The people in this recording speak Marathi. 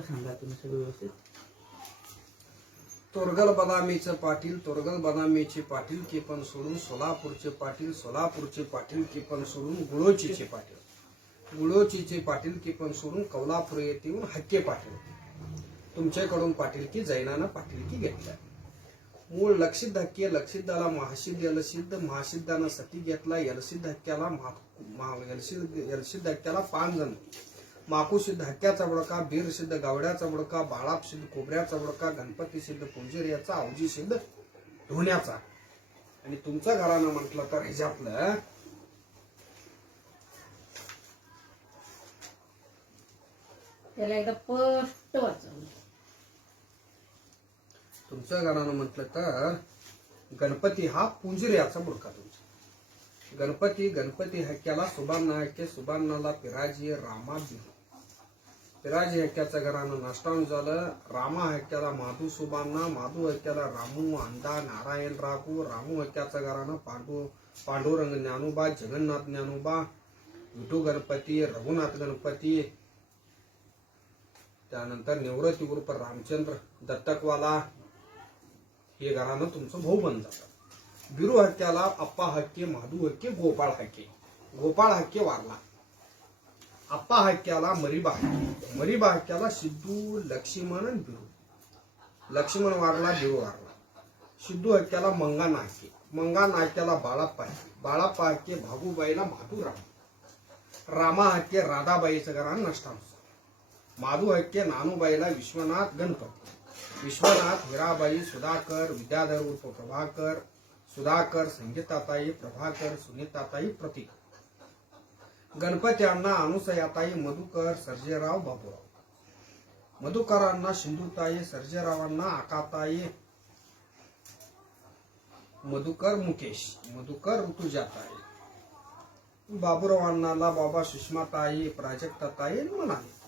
नाव सांगा तुम्ही सगळं व्यवस्थित. तोरगल बदामीचं पाटील तोरगल बदामीचे पाटील की पण सोडून सोलापूरचे पाटील सोलापूरचे पाटील की पण सोडून गुळोचीचे पाटील. गुळोचीचे पाटील की पण सोडून कौलापूर येथे येऊन हक्के पाटील. तुमच्याकडून पाटील की जैनानं पाटील की घेतल्या. मूळ लक्षित हक्के लक्षिताला महासिद्ध यलसिद्ध महासिद्धानं सती घेतला यलसिद्ध हक्क्याला महा- महा- यलसिद्ध यलसिद्ध हक्क्याला पाच जण माकुसिद्ध हक्क्याचा बडका बीर सिद्ध गावड्याचा बडका बाळाप सिद्ध कोबऱ्याचा बडका गणपती सिद्ध पुंजर्याचा अवजी सिद्ध धोण्याचा आणि तुमचं घरानं म्हटलं तर ह्याच्यातलं त्याला एकदा स्पष्ट वाचवलं. तुमच्या घरानं म्हटलं तर गणपती हा पुंजर्याचा बुडका तुमचा. गणपती गणपती हक्क्याला सुबान हक्के सुबानाला पिराजी रामा बिहू पिराजी हक्क्याचं घरानं नाष्टान झालं. रामा हक्क्याला माधू सुबांना माधू हक्क्याला रामू अंडा नारायण राघू रामू हक्क्याचं घरानं पांडू पांडुरंग ज्ञानोबा जगन्नाथ ज्ञानोबा विठू गणपती रघुनाथ गणपती त्यानंतर निवृत्ती उर्फ रामचंद्र दत्तकवाला हे घरानं तुमचं भाऊ बन जातं. बिरू हक्क्याला अप्पा हक्के माधू हक्के गोपाळ हक्के. गोपाळ हक्के वारला. अप्पा हक्क्याला मरीबा मरीबा हक्क्याला सिद्धू लक्ष्मण बिरू. लक्ष्मण वारला बिरू वारला. सिद्धू हक्क्याला मंगा नाके. मंगा नाक्याला बाळाप्पा हक्के बाळाप्पा हक्के भागूबाईला माधुराम. रामा हक्के राधाबाईचं घरान नष्टांचं माधू हक्के नानूबाईला विश्वनाथ गणपती. विश्वनाथ हिराबाई सुधाकर विद्याधर उर्फ प्रभाकर. सुधाकर संगीताताई प्रभाकर सुनीताताई प्रतीक. गणपत्यांना अनुसयाताई मधुकर सर्जेराव बाबूराव. मधुकरांना सिंधुताई सर्जेरावांना आकाताई. मधुकर मुकेश मधुकर ऋतुजाताई. बाबूरावांना बाबा सुषमाताई प्राजक्ताताई म्हणाले.